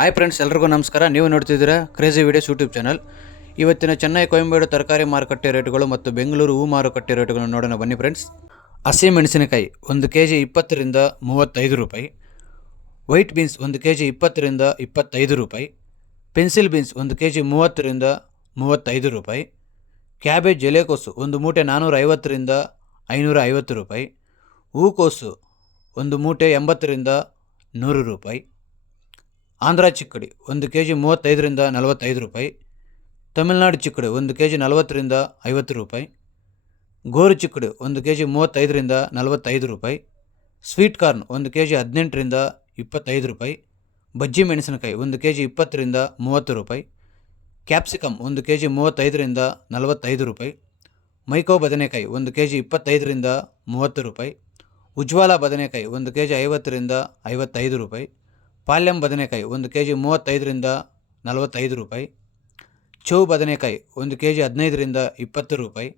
Hi friends, ಎಲ್ರಿಗೂ ನಮಸ್ಕಾರ. ನೀವು ನೋಡ್ತಿದ್ದೀರಾ ಕ್ರೇಜಿ ವಿಡಿಯೋಸ್ ಯೂಟ್ಯೂಬ್ ಚಾನಲ್. ಇವತ್ತಿನ ಚೆನ್ನೈ ಕೊಯಂಬೇಡು ತರಕಾರಿ ಮಾರುಕಟ್ಟೆ ರೇಟುಗಳು ಮತ್ತು ಬೆಂಗಳೂರು ಹೂ ಮಾರುಕಟ್ಟೆ ರೇಟುಗಳನ್ನು ನೋಡೋಣ ಬನ್ನಿ ಫ್ರೆಂಡ್ಸ್. ಹಸಿ ಮೆಣಸಿನಕಾಯಿ 1 kg 20 ರಿಂದ 35 ರೂಪಾಯಿ. ವೈಟ್ ಬೀನ್ಸ್ 1 kg 20 ರಿಂದ 25 ರೂಪಾಯಿ. ಪೆನ್ಸಿಲ್ ಬೀನ್ಸ್ 1 kg 30 ರಿಂದ 35 ರೂಪಾಯಿ. ಕ್ಯಾಬೇಜ್ ಎಲೆಕೋಸು 1 ಮೂಟೆ 450 ರಿಂದ 550 ರೂಪಾಯಿ. ಹೂಕೋಸು 1 ಮೂಟೆ 80 ರಿಂದ 100 ರೂಪಾಯಿ. ಆಂಧ್ರ ಚಿಕ್ಕಡಿ 1 kg 35 ರಿಂದ 45 ರೂಪಾಯಿ. ತಮಿಳುನಾಡು ಚಿಕ್ಕಡಿ 1 kg 40 ರಿಂದ 50 ರೂಪಾಯಿ. ಗೋರು ಚಿಕ್ಕಡಿ 1 kg 35 ರಿಂದ 45 ರೂಪಾಯಿ. ಸ್ವೀಟ್ ಕಾರ್ನ್ 1 kg 18 ರಿಂದ 25 ರೂಪಾಯಿ. ಬಜ್ಜಿ ಮೆಣಸಿನಕಾಯಿ 1 kg 20 ರಿಂದ 30 ರೂಪಾಯಿ. ಕ್ಯಾಪ್ಸಿಕಮ್ 1 kg 35 ರಿಂದ 45 ರೂಪಾಯಿ. ಮೈಕೋ ಬದನೆಕಾಯಿ 1 kg 25 ರಿಂದ 30 ರೂಪಾಯಿ. ಉಜ್ವಾಲ ಬದನೆಕಾಯಿ 1 kg 50 ರಿಂದ 55 ರೂಪಾಯಿ. ಪಾಲ್ಯಂ ಬದನೆಕಾಯಿ 1 kg 35 ರಿಂದ 45 ರೂಪಾಯಿ. ಚೌ ಬದನೆಕಾಯಿ 1 kg 15 ರಿಂದ 20 ರೂಪಾಯಿ.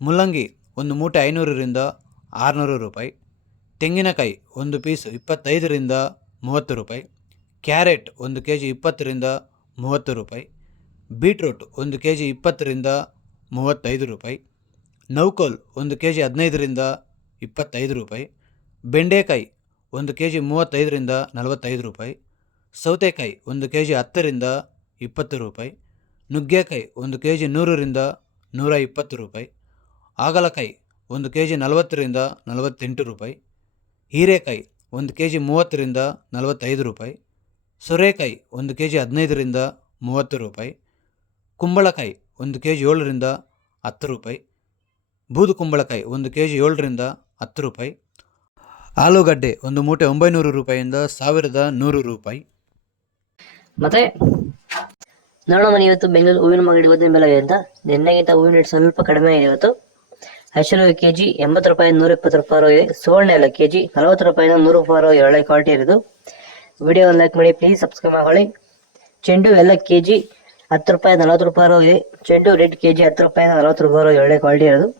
ಮುಲ್ಲಂಗಿ 1 ಮೂಟೆ 500 ರಿಂದ 600 ರೂಪಾಯಿ. ತೆಂಗಿನಕಾಯಿ 1 ಪೀಸ್ 25 ರಿಂದ 30 ರೂಪಾಯಿ. ಕ್ಯಾರೆಟ್ 1 kg 20 ರಿಂದ 30 ರೂಪಾಯಿ. ಬೀಟ್ರೂಟ್ 1 kg 20 ರಿಂದ 35 ರೂಪಾಯಿ. ನೌಕೋಲ್ 1 kg 15 ರಿಂದ 25 ರೂಪಾಯಿ. ಬೆಂಡೆಕಾಯಿ 1 kg 35 ರಿಂದ 45 ರೂಪಾಯಿ. ಸೌತೆಕಾಯಿ 1 kg 10 ರಿಂದ 20 ರೂಪಾಯಿ. ನುಗ್ಗೆಕಾಯಿ 1 kg 100 ರಿಂದ 120 ರೂಪಾಯಿ. ಹಾಗಲಕಾಯಿ 1 kg 40 ರಿಂದ 48 ರೂಪಾಯಿ. ಹೀರೆಕಾಯಿ 1 kg 30 ರಿಂದ 45 ರೂಪಾಯಿ. ಸೋರೆಕಾಯಿ 1 kg 15 ರಿಂದ 30 ರೂಪಾಯಿ. ಕುಂಬಳಕಾಯಿ 1 kg 7 ರಿಂದ 10 ರೂಪಾಯಿ. ಬೂದು ಕುಂಬಳಕಾಯಿ 1 kg 7 ರಿಂದ 10 ರೂಪಾಯಿ. ಆಲೂಗಡ್ಡೆ 1 ಮೂಟೆ 900 ರೂಪಾಯಿಯಿಂದ 1100 ರೂಪಾಯಿ. ಮತ್ತೆ ನೋಡೋಣ ಇವತ್ತು ಬೆಂಗಳೂರು ಹೂವಿನ ಮಾರ್ಕೆಟ್ ಇವತ್ತಿನ ಬೆಲೆ ಅಂತ ನಿನ್ನೆಗಿಂತ ಹೂವಿನ ರೇಟ್ ಸ್ವಲ್ಪ ಕಡಿಮೆ ಇದೆ ಇವತ್ತು. ಹಸಿರು ಕೆಜಿ 80 ರೂಪಾಯಿ 120 ರೂಪಾಯಿ ಇದೆ. ಸುವರ್ಣ ಎಲ್ಲ ಕೆಜಿ 40 ರೂಪಾಯಿ 100 ರೂಪಾಯಿ ಒಳ್ಳೆ ಕ್ವಾಲಿಟಿ ಇರೋದು. ವಿಡಿಯೋ ಲೈಕ್ ಮಾಡಿ, ಪ್ಲೀಸ್ ಸಬ್ಸ್ಕ್ರೈಬ್ ಮಾಡಿ. ಚೆಂಡು ಎಲ್ಲ ಕೆಜಿ 10 ರೂಪಾಯಿ 40 ರೂಪಾಯಿ ಇದೆ. ಚೆಂಡು ರೆಡ್ ಕೆಜಿ 10 ರೂಪಾಯಿ 40 ರೂಪಾಯಿ ಒಳ್ಳೆ ಕ್ವಾಲಿಟಿ ಇರೋದು.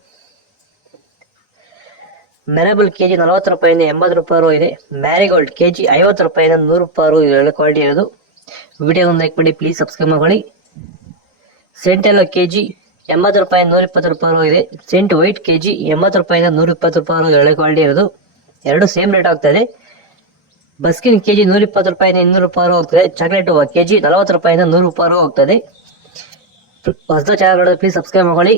ಮೆರಬಲ್ ಕೆಜಿ 40 ರೂಪಾಯಿಂದ 80 ರೂಪಾಯಿ ಇದೆ. ಮ್ಯಾರಿಗೋಲ್ಡ್ ಕೆಜಿ 50 ರೂಪಾಯಿಂದ 100 ರೂಪಾಯಿ ಒಳ್ಳೆ ಕ್ವಾಲಿಟಿ ಇರೋದು. ವಿಡಿಯೋ ಲೈಕ್ ಮಾಡಿ, ಪ್ಲೀಸ್ ಸಬ್ಸ್ಕ್ರೈಬ್ ಮಾಡಿ. ಸೆಂಟ್ ಎಲ್ಲ ಕೆಜಿ 80 ರೂಪಾಯಿ 120 ರೂಪಾಯಿ ಇದೆ. ಸೆಂಟ್ ವೈಟ್ ಕೆಜಿ 80 ರೂಪಾಯಿಂದ 120 ರೂಪಾಯಿ ಒಳ್ಳೆ ಕ್ವಾಲಿಟಿ ಇರೋದು. ಎರಡು ಸೇಮ್ ರೇಟ್ ಆಗ್ತದೆ. ಬಸ್ಕಿನ್ ಕೆಜಿ 120 ರೂಪಾಯಿಂದ 200 ರೂಪಾಯಿ ಹೋಗ್ತದೆ. ಚಾಕ್ಲೇಟ್ ಹೂವು ಕೆಜಿ 40 ರೂಪಾಯಿಂದ 100 ರೂಪಾಯಿ ಹೋಗ್ತದೆ. ಹೊಸ ಚಾನಲ್ ಪ್ಲೀಸ್ ಸಬ್ಸ್ಕ್ರೈಬ್ ಮಾಡಿ.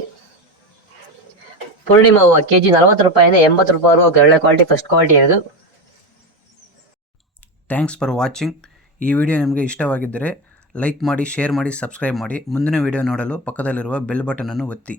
ಪೂರ್ಣಿಮಾ ಹೂವು ಕೆಜಿ 40 ರೂಪಾಯಿಂದ 80 ರೂಪಾಯಿ ಒಳ್ಳೆ ಕ್ವಾಲಿಟಿ, ಫಸ್ಟ್ ಕ್ವಾಲಿಟಿ ಇರೋದು. Thanks for watching. ಈ ವಿಡಿಯೋ ನಿಮಗೆ ಇಷ್ಟವಾಗಿದ್ದರೆ ಲೈಕ್ ಮಾಡಿ, ಶೇರ್ ಮಾಡಿ, ಸಬ್ಸ್ಕ್ರೈಬ್ ಮಾಡಿ. ಮುಂದಿನ ವಿಡಿಯೋ ನೋಡಲು ಪಕ್ಕದಲ್ಲಿರುವ ಬೆಲ್ ಬಟನನ್ನು ಒತ್ತಿ.